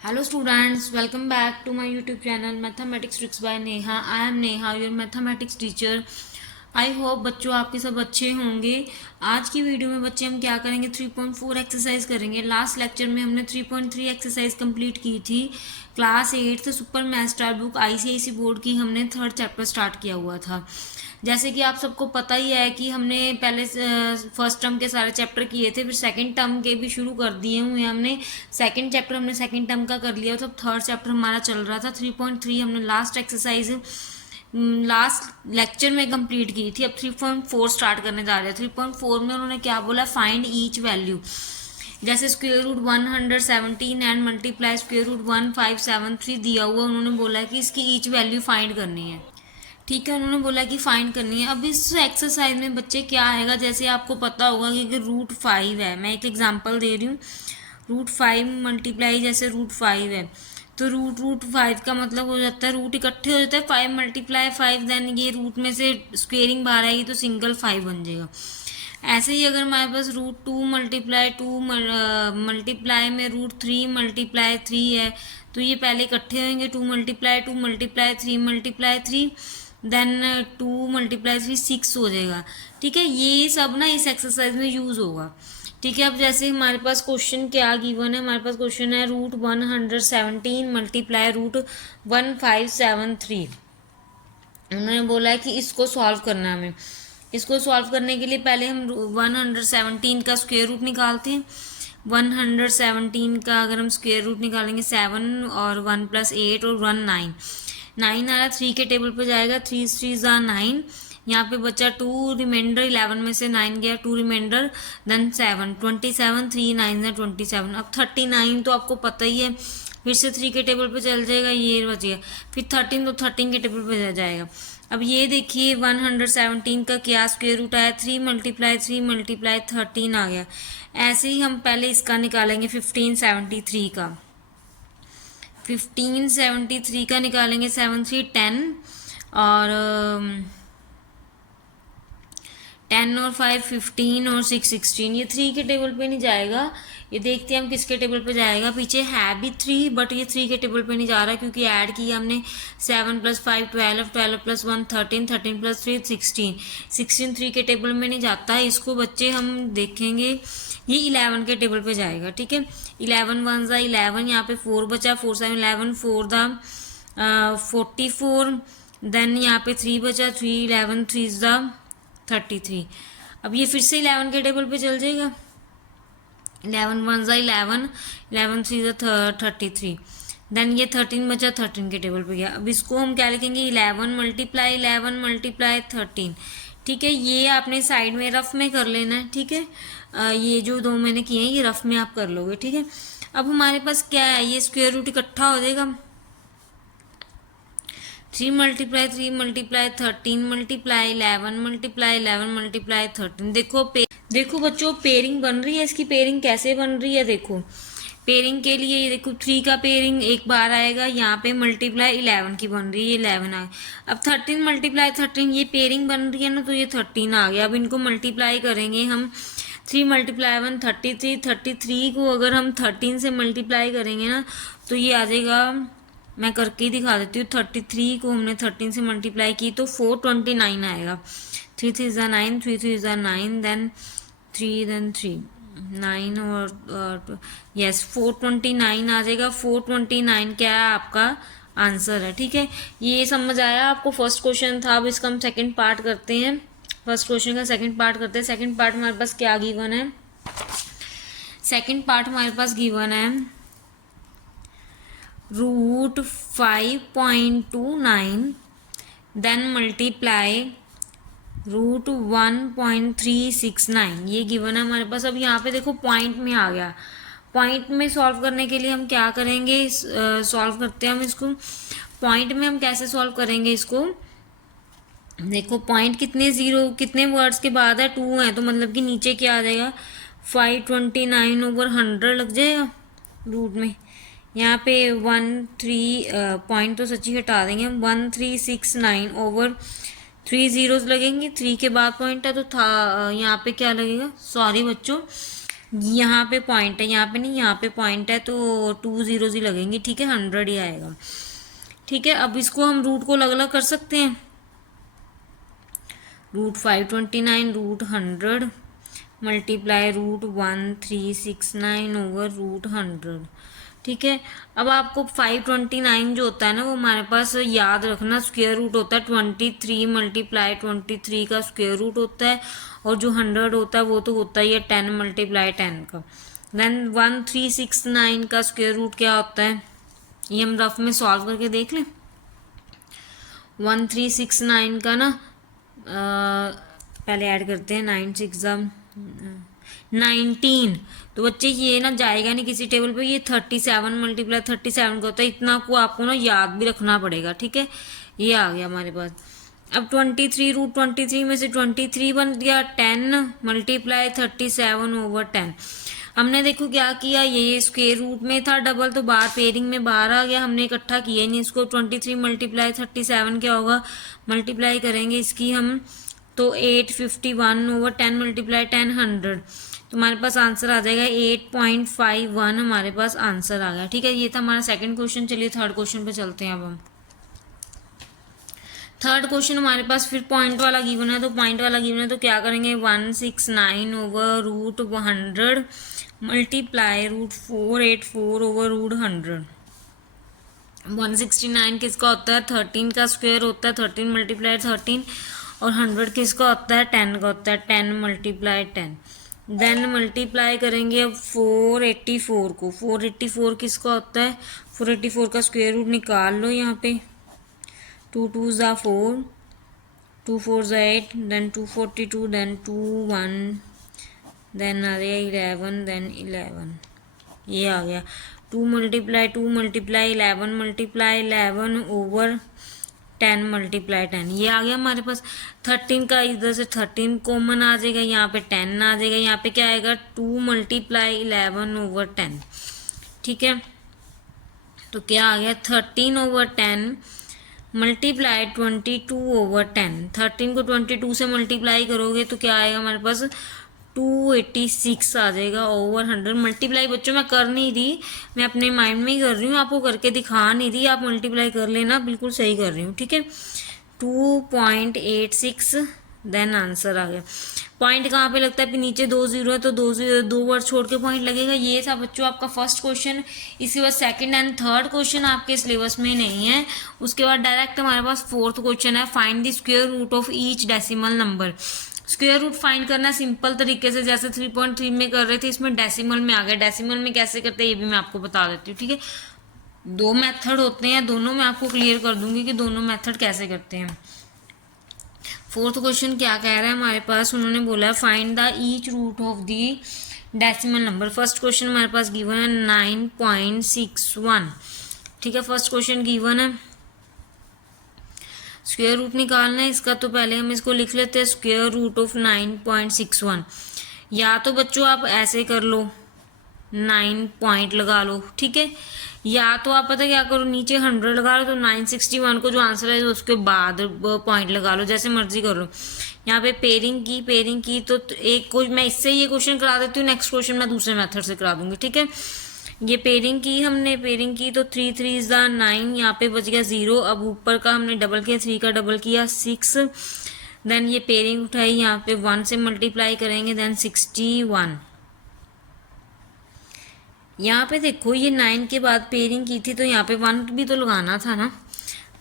Hello students, welcome back to my YouTube channel Mathematics Tricks by Neha. I am Neha, your mathematics teacher. I hope बच्चों आपके सब अच्छे होंगे। आज की वीडियो में बच्चे हम क्या करेंगे, 3.4 एक्सरसाइज करेंगे। लास्ट लेक्चर में हमने 3.3 एक्सरसाइज कंप्लीट की थी। Class 8 super math star book ICIC board की हमने थर्ड चैप्टर स्टार्ट किया हुआ था। जैसे कि आप सबको पता ही है कि हमने पहले फर्स्ट टर्म के सारे चैप्टर किए थे, फिर सेकंड टर्म के भी शुरू कर दिए हुए हमने। सेकंड चैप्टर हमने सेकंड टर्म का कर लिया, तो थर्ड चैप्टर हमारा चल रहा था। 3.3 हमने लास्ट एक्सरसाइज लास्ट लेक्चर में कंप्लीट की थी। अब 3.4 स्टार्ट करने जा रहे हैं। 3.4 में उन्होंने क्या बोला, फाइंड ईच वैल्यू। जैसे square root 117 and multiply square root 1573 दिया हुआ, उन्होंने बोला कि इसकी ईच वैल्यू फाइंड करनी है। ठीक है, उन्होंने बोला कि फाइंड करनी है। अब इस एक्सरसाइज में बच्चे क्या आएगा, जैसे आपको पता होगा कि रूट 5 है। मैं एक एग्जांपल दे रही हूँ। रूट 5 मल्टीप्लाई जैसे रूट 5 है, तो रूट 5 का मतलब हो जाता है रूट इकट्ठे हो जाता है 5 मल्टीप्लाई 5, देन ये रूट में से स्क्वेयरिंग बाहर आएगी तो सिंगल 5 बन जाएगा। ऐसे ही अगर हमारे पास रूट 2 मल्टीप्लाई 2 मल्टीप्लाई में रूट 3 मल्टीप्लाई 3 है, तो ये पहले इकट्ठे होंगे 2 multiply 2 multiply 3 multiply 3, then 2 multiply 3 6 हो जाएगा। ठीक है, ये सब ना इस एक्सरसाइज में यूज होगा। ठीक है, अब जैसे हमारे पास क्वेश्चन क्या गिवन है, हमारे पास क्वेश्चन है रूट 117 मल्टीप्लाई रूट 1573। उन्होंने बोला है कि इसको सॉल्व करना है हमें। इसको सॉल्व करने के लिए पहले हम 117 का स्क्वायर रूट निकालते हैं। 117 का अगर हम स्क्वायर रूट निकालेंगे 7 और 1 + 8 और 1 9 9 आ रहा, 3 के टेबल पर जाएगा। 3 3 9, यहाँ पे बचा 2 रिमाइंडर, 11 में से 9 गया, 2 रिमाइंडर, देन 7 27, 3 9 27। अब 39 तो आपको पता ही है, फिर से 3 के टेबल पे चल जाएगा, ये बच गया। फिर 13 तो 13 के टेबल पे जाएगा। अब ये देखिए 117 का क्या स्क्वायर रूट आया, 3 मल्टीप्लाई 3 मल्टीप्लाई 13 आ गया। ऐसे ही हम पहले इसका निकालेंगे 1573 का। 1573 का निकालेंगे, 7 3 10 और 10 और 5 15 और 6 16। ये 3 के टेबल पे नहीं जाएगा। ये देखते हैं हम किसके टेबल पे जाएगा। पीछे है भी 3, बट ये 3 के टेबल पे नहीं जा रहा, क्योंकि ऐड किया हमने 7 + 5 12 12 + 1 13 13 + 3 16 16 3 के टेबल में नहीं जाता है। इसको बच्चे हम देखेंगे, ये 11 के टेबल पे जाएगा। ठीक है, 11 1 ज़ा 11, यहाँ पे 4 बचा, 4 7 11, 4 दा 44, देन यहाँ पे 3 बचा, 3 11 3 ज़ा 33। अब ये फिर से 11 के टेबल पे चल जाएगा। 11 1 ज़ा 11, 11 3 ज़ा 33, देन ये 13 बचा, 13 के टेबल पे गया। अब इसको हम क्या लिखेंगे, 11 मल्टीप्लाई 11 मल्टीप्लाई 13। ठीक है, ये आपने साइड में रफ में कर लेना है। ठीक है, ये जो दो मैंने किए हैं ये रफ में आप कर लोगे। ठीक है, अब हमारे पास क्या है, ये स्क्वायर रूट इकट्ठा हो जाएगा। 3 multiply 3 multiply 13 multiply 11 multiply 11 multiply 13। देखो बच्चों, पेयरिंग बन रही है। इसकी पेयरिंग कैसे बन रही है, देखो। पेयरिंग के लिए ये देखो 3 का पेयरिंग एक बार आएगा, यहाँ पे मल्टीप्लाई 11 की बन रही है, ये 11 आ गया। अब 13 मल्टीप्लाई 13 ये पेयरिंग बन रही है ना, तो ये 13 आ गया। अब इनको मल्टीप्लाई करेंगे हम। 3 मल्टीप्लाई 1 33, 33 को अगर हम 13 से मल्टीप्लाई करेंगे ना, तो ये आ जाएगा, मैं करके ही दिखा देती हूँ। 33 को हमने 13 से मल्टीप्लाई की तो 429 आएगा। 3 3 ज़ा 9, 3 3 ज़ा 9, देन 3 देन 3 9 और यस 429 आ जाएगा। 429 क्या है, आपका आंसर है। ठीक है, ये समझ आया आपको। फर्स्ट क्वेश्चन था। अब इसका हम सेकंड पार्ट करते हैं। फर्स्ट क्वेश्चन का सेकंड पार्ट करते हैं। सेकंड पार्ट हमारे पास क्या गिवन है, सेकंड पार्ट हमारे पास गिवन है रूट 5.29 देन मल्टीप्लाई रूट 1.369, ये गिवन है हमारे पास। अब यहाँ पे देखो पॉइंट में आ गया। पॉइंट में सॉल्व करने के लिए हम क्या करेंगे, सॉल्व करते हैं हम इसको। पॉइंट में हम कैसे सॉल्व करेंगे इसको, देखो पॉइंट कितने वर्ड्स के बाद है, 2 है, तो मतलब कि नीचे क्या आ जाएगा, 529/100 लग जाएगा रूट में। यहाँ पे 13 पॉइंट तो सच्ची हटा देंगे हम, 1369/3 जीरोस लगेंगे। 3 के बाद पॉइंट है तो था यहाँ पे क्या लगेगा, सॉरी बच्चों, यहाँ पे पॉइंट है, यहाँ पे नहीं, यहाँ पे पॉइंट है, तो 2 ज़ीरोज़ ही लगेंगे, ठीक है, 100 ही आएगा। ठीक है, अब इसको हम रूट को अलग अलग कर सकते हैं। Root 529 root 100 multiply root 1369 over root 100। ठीक है, अब आपको 529 जो होता है ना, वो हमारे पास याद रखना स्क्वायर रूट होता है 23 मल्टीप्लाई 23 का स्क्वायर रूट होता है, और जो 100 होता है वो तो होता ही है 10 मल्टीप्लाई 10 का। देन 1369 का स्क्वायर रूट क्या होता है, ये हम रफ में सॉल्व करके देख लें। 1369 का ना पहले ऐड करते हैं, 9 6 19, तो बच्चे ये ना जाएगा नहीं किसी टेबल पे, ये 37 मल्टीप्लाई 37 का होता है, इतना को आपको ना याद भी रखना पड़ेगा। ठीक है, ये आ गया हमारे पास। अब 23 रूट 23 में से 23 बन गया 10 मल्टीप्लाई 37 ओवर 10। हमने देखो क्या किया, ये स्क्वायर रूट में था डबल, तो बाहर पेयरिंग में बाहर आ गया, हमने इकट्ठा किया ही नहीं इसको। 23 मल्टीप्लाई 37 क्या होगा, मल्टीप्लाई करेंगे इसकी हम, तो 851 ओवर 10 मल्टीप्लाई 10 100, तो हमारे पास आंसर आ जाएगा 8.51, हमारे पास आंसर आ गया। ठीक है, ये था हमारा सेकंड क्वेश्चन। चलिए थर्ड क्वेश्चन पे चलते हैं। अब हम थर्ड क्वेश्चन हमारे पास फिर पॉइंट वाला गिवन है, तो पॉइंट वाला गिवन है तो क्या करेंगे, 169 over root 100 multiply root 484 over root 100। 169 किसका होता है, 13 का स्क्वायर होता है, 13 मल्टीप्लाई 13, और 100 किसका होता है, 10 का होता है, 10 मल्टीप्लाई 10। देन मल्टीप्लाई करेंगे अब 484 को, 484 किसका होता है, 484 का स्क्वायर रूट निकाल लो यहाँ पे, 2 2 ज़ा 4, 2 4 ज़ा 8, देन 242, देन 2 1, देन आ गया 11, देन 11, ये आ गया 2 multiply 2 multiply 11 multiply 11 over 10 multiply 10, ये आ गया हमारे पास। 13 का इधर से 13 कॉमन आ जाएगा, यहाँ पे 10 आ जाएगा, यहाँ पे क्या आएगा 2 मल्टीप्लाई 11 ओवर 10। ठीक है, तो क्या आ गया 13 ओवर 10 मल्टीप्लाई 22 ओवर 10। 13 को 22 से मल्टीप्लाई करोगे तो क्या आएगा हमारे पास, 286 आ जाएगा ओवर 100। मल्टीप्लाई बच्चों मैं कर नहीं रही, मैं अपने माइंड में ही कर रही हूँ, आपको करके दिखा नहीं रही, आप मल्टीप्लाई कर लेना, बिल्कुल सही कर रही हूँ। ठीक है, 2.86, देन आंसर आ गया। पॉइंट कहाँ पे लगता है, फिर नीचे 2 0 है तो 2 वर्ड छोड़ के पॉइंट लगेगा। ये था बच्चों आपका फर्स्ट क्वेश्चन। इसके बाद सेकंड एंड थर्ड क्वेश्चन आपके सिलेबस में नहीं है। उसके बाद डायरेक्ट हमारे पास फोर्थ क्वेश्चन है, find the square root of each decimal number. Square root find करना सिंपल तरीके से, जैसे 3.3 में कर रहे थे, इसमें डेसिमल में आ गया। डेसिमल में कैसे करते हैं ये भी मैं आपको बता देती हूँ। ठीक है, 2 मेथड होते हैं, दोनों मैं आपको क्लियर कर दूंगी कि दोनों मेथड कैसे करते हैं। फोर्थ क्वेश्चन क्या कह रहा है हमारे पास, उन्होंने बोला है find the each root of the decimal number. First question हमारे पास गिवन है 9.61। ठीक है, फर्स्ट क्वेश्चन गिवन है, स्क्वायर रूट निकालना है इसका, तो पहले हम इसको लिख लेते हैं स्क्वायर रूट ऑफ 9.61। या तो बच्चों आप ऐसे कर लो, 9 पॉइंट लगा लो। ठीक है, या तो आप पता क्या करो, नीचे 100 लगा लो, तो 961 को जो आंसर है उसके बाद पॉइंट लगा लो, जैसे मर्जी कर लो। यहाँ पे पेयरिंग की तो एक को मैं इससे ये क्वेश्चन करा देती हूँ, नेक्स्ट क्वेश्चन मैं दूसरे मेथड से करा दूंगी। ठीक है, ये पेयरिंग की हमने, पेयरिंग की तो 3 3 ज़ा 9, यहाँ पे बच गया 0। अब ऊपर का हमने डबल किया, 3 का डबल किया 6। देन ये पेयरिंग उठाई, यहाँ पे 1 से मल्टीप्लाई करेंगे, देन 61। यहाँ पे देखो ये 9 के बाद पेयरिंग की थी, तो यहाँ पे 1 भी तो लगाना था ना,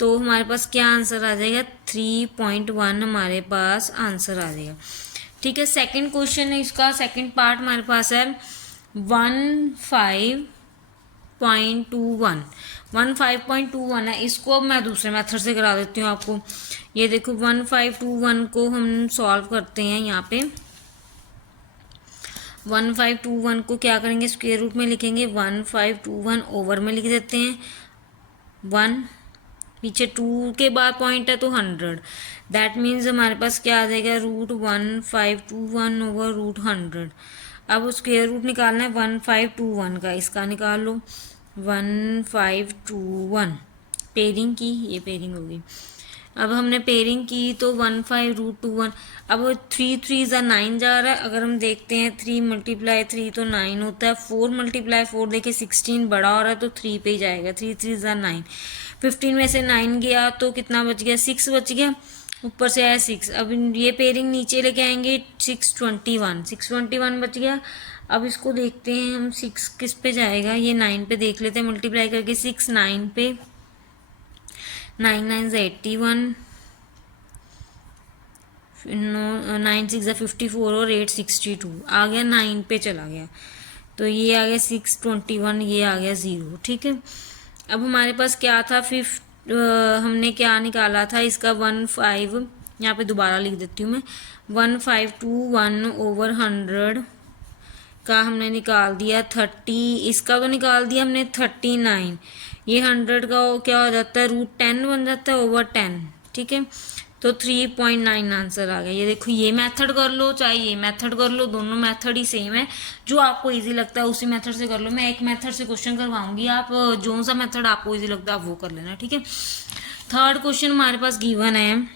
तो हमारे पास क्या आंसर आ जाएगा, 3.1 हमारे पास आंसर आ जाएगा। ठीक है, सेकंड क्वेश्चन है इसका, सेकंड पार्ट हमारे पास है 15.21 है। इसको अब मैं दूसरे मेथड से करा देती हूँ आपको। ये देखो 1521 को हम सॉल्व करते हैं। यहाँ पे 1521 को क्या करेंगे, स्क्वायर रूट में लिखेंगे, 1521 ओवर में लिख देते हैं 1, पीछे 2 के बाद पॉइंट है तो 100। दैट मीन्स हमारे पास क्या आ जाएगा, रूट 1521 ओवर रूट 100। अब स्क्वायर रूट निकालना है 1521 का, इसका निकाल लो 1521। पेयरिंग की, ये पेयरिंग होगी, अब हमने पेयरिंग की तो 15√21। अब 3 3 ज़ा 9 जा रहा है। अगर हम देखते हैं 3 × 3 तो 9 होता है। 4 × 4 देखिए 16 बड़ा हो रहा है तो 3 पे ही जाएगा। 3 3 ज़ा 9। 15 में से 9 गया तो कितना बच गया, 6 बच गया। ऊपर से आया 6। अब ये पेयरिंग नीचे लेके आएंगे 621 बच गया। अब इसको देखते हैं हम 6 किस पे जाएगा, ये 9 पे देख लेते हैं। मल्टीप्लाई करके 6 9 पे, 9 9 81, 9 6 54 और 8 62 आ गया। 9 पे चला गया तो ये आ गया 621, ये आ गया 0। ठीक है, अब हमारे पास क्या था, हमने क्या निकाला था इसका 15, यहाँ पे दोबारा लिख देती हूँ मैं। 1521/100 का हमने निकाल दिया 30, इसका तो निकाल दिया हमने 39। ये 100 का क्या हो जाता है, √10 बन जाता है ओवर 10। ठीक है, तो 3.9 आंसर आ गया। ये देखो, ये मेथड कर लो चाहे ये मेथड कर लो, दोनों मेथड ही सेम है। जो आपको इजी लगता है उसी मेथड से कर लो। मैं एक मेथड से क्वेश्चन करवाऊंगी, आप जो सा मेथड आपको इजी लगता है आप वो कर लेना। ठीक है, थर्ड क्वेश्चन हमारे पास गिवन है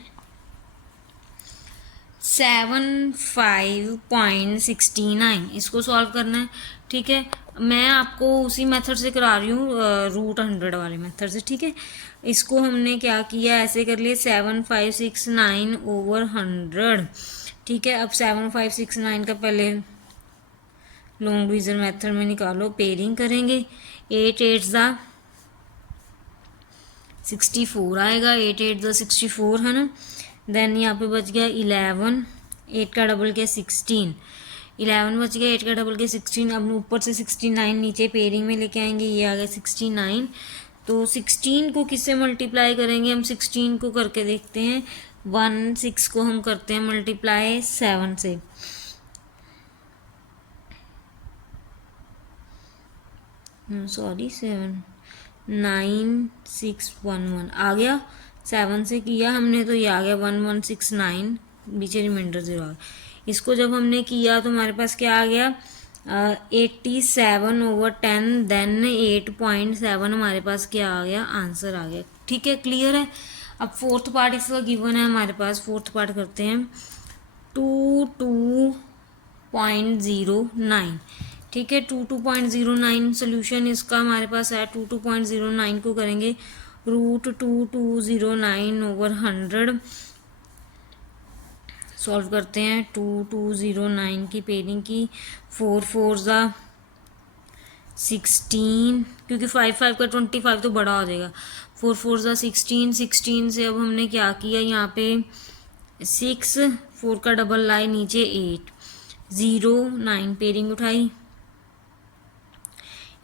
75.69। इसको सॉल्व करना है। ठीक है, मैं आपको उसी मेथड से करा रही हूँ, √100 वाले मेथड से। ठीक है, इसको हमने क्या किया, ऐसे कर लिए 7569/100। ठीक है, अब 7569 का पहले लॉन्ग डिवीजन मेथड में निकालो, पेयरिंग करेंगे। 8 8 ज़ा 64 आएगा, 8 8 ज़ा 64 है ना। देन यहाँ पे बच गया 11, 8 का डबल क्या 16, 11 बच गया, 8 का डबल क्या 16। अब ऊपर से 69 नीचे पेयरिंग में लेके आएंगे, ये आ गया 69। तो 16 को किससे मल्टीप्लाई करेंगे, हम 16 को करके देखते हैं। 6 को हम करते हैं मल्टीप्लाई 7 से। सॉरी 7, 9611 आ गया। 7 से किया हमने तो ये आ गया 1169, नीचे रिमाइंडर 0 आ गया। इसको जब हमने किया तो हमारे पास क्या आ गया, 87/10, देन 8.7 हमारे पास क्या आ गया, आंसर आ गया। ठीक है, क्लियर है। अब फोर्थ पार्ट इसका गिवन है हमारे पास, फोर्थ पार्ट करते हैं। 22.09। ठीक है, 22.09 सोल्यूशन इसका हमारे पास है। 22.09 को करेंगे √2209/100। सॉल्व करते हैं। 2209 की पेयरिंग की, 4 4 ज़ा 16, क्योंकि 5 5 का 25 तो बड़ा हो जाएगा। 4 4 ज़ा 16, 16 से अब हमने क्या किया, यहाँ पे 6, 4 का डबल लाए नीचे 8, 0 9 पेयरिंग उठाई।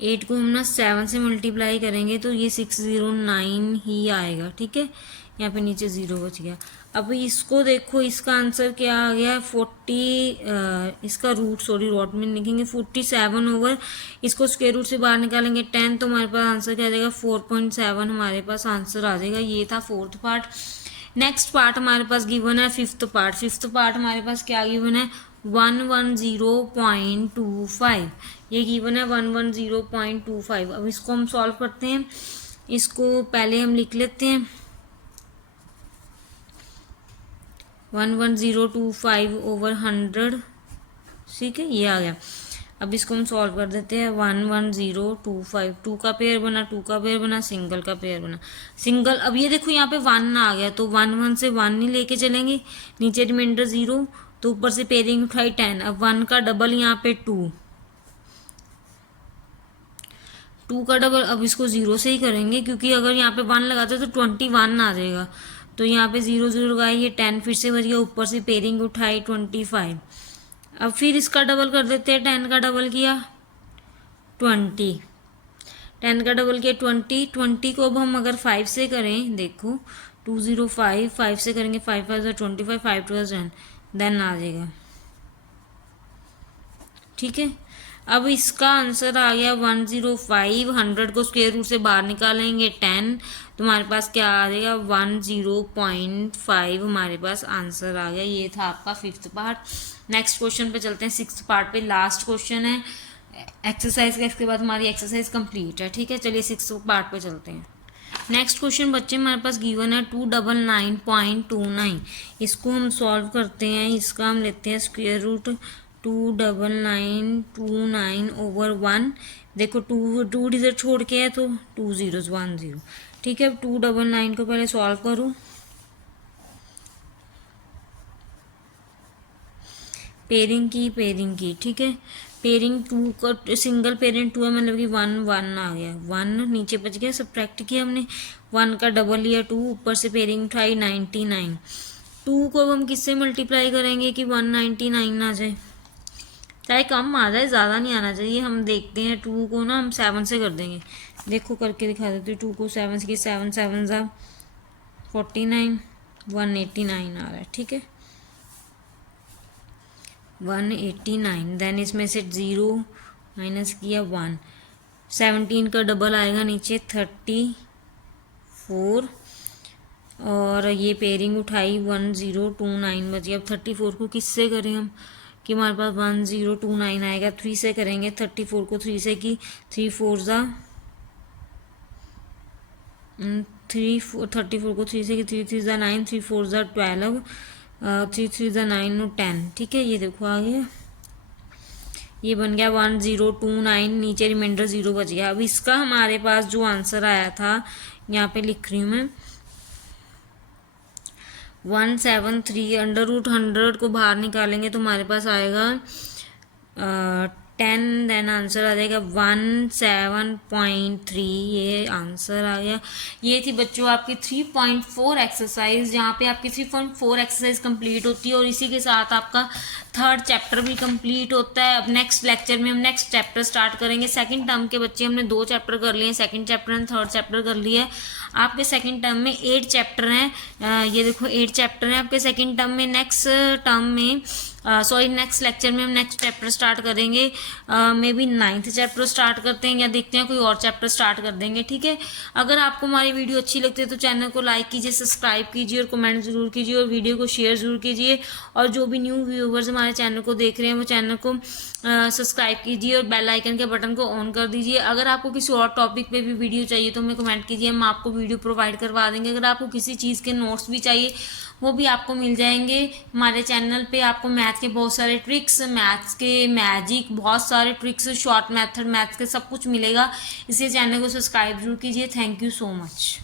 8 को हम ना 7 से मल्टीप्लाई करेंगे तो ये 609 ही आएगा। ठीक है, यहाँ पे नीचे 0 बच गया। अब इसको देखो, इसका आंसर क्या आ गया, 40, इसका रूट में लिखेंगे 47 इसको स्क्वायर रूट से बाहर निकालेंगे 10, तो हमारे पास आंसर क्या आ जाएगा, 4.7 हमारे पास आंसर आ जाएगा। ये था फोर्थ पार्ट। नेक्स्ट पार्ट हमारे पास गिवन है फिफ्थ पार्ट। फिफ्थ पार्ट हमारे पास क्या गिवन है, 110.25। ये गिवन है 110.25। अब इसको हम सॉल्व करते हैं। इसको पहले हम लिख लेते हैं 11025/100। ठीक है, ये आ गया। अब इसको हम सॉल्व कर देते हैं। 11025, 2 का पेयर बना, 2 का पेयर बना, सिंगल का पेयर बना, सिंगल। अब ये देखो यहाँ पे 1 आ गया तो 1 1 से 1 नहीं लेके चलेंगे, नीचे रिमाइंडर 0, तो ऊपर से पेयरिंग उठाई 10। अब 1 का डबल यहाँ पे 2, 2 का डबल, अब इसको 0 से ही करेंगे क्योंकि अगर यहाँ पे 1 लगाते तो 21 आ जाएगा। तो यहाँ पे 0 0 लगाए, ये 10 फिर से बच गया, ऊपर से पेयरिंग उठाई 25। अब फिर इसका डबल कर देते हैं। 10 का डबल किया 20, 10 का डबल किया 20, 20 को अब हम अगर 5 से करें, देखो 205, 5 से करेंगे 5 5 25, 5 2 10, देन आ जाएगा। ठीक है, अब इसका आंसर आ गया 105। 100 को स्क्वायर रूट से बाहर निकालेंगे 10, तो हमारे पास क्या आ जाएगा, 10.5 हमारे पास आंसर आ गया। ये था आपका फिफ्थ पार्ट। नेक्स्ट क्वेश्चन पे चलते हैं, सिक्स्थ पार्ट पे। लास्ट क्वेश्चन है एक्सरसाइज का, इसके बाद हमारी एक्सरसाइज कंप्लीट है। ठीक है, चलिए सिक्स्थ पार्ट पे चलते हैं। नेक्स्ट क्वेश्चन बच्चे हमारे पास गिवन है 299.29। इसको हम सॉल्व करते हैं। इसका हम लेते हैं स्क्वायर रूट 29929/1। देखो टू डिजिट छोड़ के है तो 2 zeros 1 0। ठीक है, अब 299 को पहले सॉल्व करूँ। पेयरिंग की ठीक है। पेयरिंग 2 का सिंगल पेरेंट 2 है, मतलब कि 1 1 आ गया, 1 नीचे बच गया, सब्ट्रैक्ट किया हमने, 1 का डबल लिया 2, ऊपर से पेयरिंग उठाई 99। 2 को अब हम किससे मल्टीप्लाई करेंगे कि 199 आ जाए, चाहे कम आ जाए, ज़्यादा नहीं आना चाहिए। हम देखते हैं 2 को ना हम 7 से कर देंगे। देखो करके दिखा देते 2 को 7 से, 7 7 ज़ा 49, 189 आ रहा है। ठीक है, 189। देन इसमें से 0 माइनस किया 1, 17 का डबल आएगा नीचे 34, और ये पेयरिंग उठाई 1029 बच गया। अब 34 को किससे करें हम कि हमारे पास 1029 आएगा, 3 से करेंगे। 34 को 3 से की 3 4 ज़ा 34 को 3 से की 3 3 ज़ा 9, 3 4 ज़ा 12, 3 3 ज़ा 9 और 10। ठीक है, ये देखो आ गया, ये बन गया 1029, नीचे रिमाइंडर 0 बच गया। अब इसका हमारे पास जो आंसर आया था, यहाँ पे लिख रही हूँ मैं 173। √100 को बाहर निकालेंगे तो हमारे पास आएगा 10। देन आंसर आ जाएगा 17.3। ये आंसर आ गया। ये थी बच्चों आपकी 3.4 एक्सरसाइज, जहाँ पे आपकी 3.4 एक्सरसाइज कंप्लीट होती है और इसी के साथ आपका 3rd चैप्टर भी कंप्लीट होता है। अब नेक्स्ट लेक्चर में हम नेक्स्ट चैप्टर स्टार्ट करेंगे। सेकंड टर्म के बच्चे हमने 2 चैप्टर कर लिए हैं, second chapter and 3rd chapter कर लिए है। आपके सेकंड टर्म में 8 चैप्टर हैं। ये देखो 8 चैप्टर हैं आपके सेकंड टर्म में। नेक्स्ट नेक्स्ट लेक्चर में हम नेक्स्ट चैप्टर स्टार्ट करेंगे। May be 9th chapter start करते हैं या देखते हैं कोई और चैप्टर स्टार्ट कर देंगे। ठीक है, अगर आपको हमारी वीडियो अच्छी लगती है तो चैनल को लाइक कीजिए, सब्सक्राइब कीजिए और कमेंट जरूर कीजिए और वीडियो को शेयर जरूर कीजिए। और जो भी न्यू व्यूवर्स हमारे चैनल को देख रहे हैं वो चैनल को सब्सक्राइब कीजिए और बेल आइकन के बटन को ऑन कर दीजिए। अगर आपको किसी और टॉपिक पे भी वीडियो चाहिए तो हमें कमेंट कीजिए, हम आपको वीडियो प्रोवाइड करवा देंगे। अगर आपको किसी चीज़ के नोट्स भी चाहिए वो भी आपको मिल जाएंगे हमारे चैनल पे। आपको मैथ के बहुत सारे ट्रिक्स, मैथ्स के मैजिक, बहुत सारे ट्रिक्स, शॉर्ट मेथड मैथ्स के सब कुछ मिलेगा। इसलिए चैनल को सब्सक्राइब जरूर कीजिए। Thank you so much.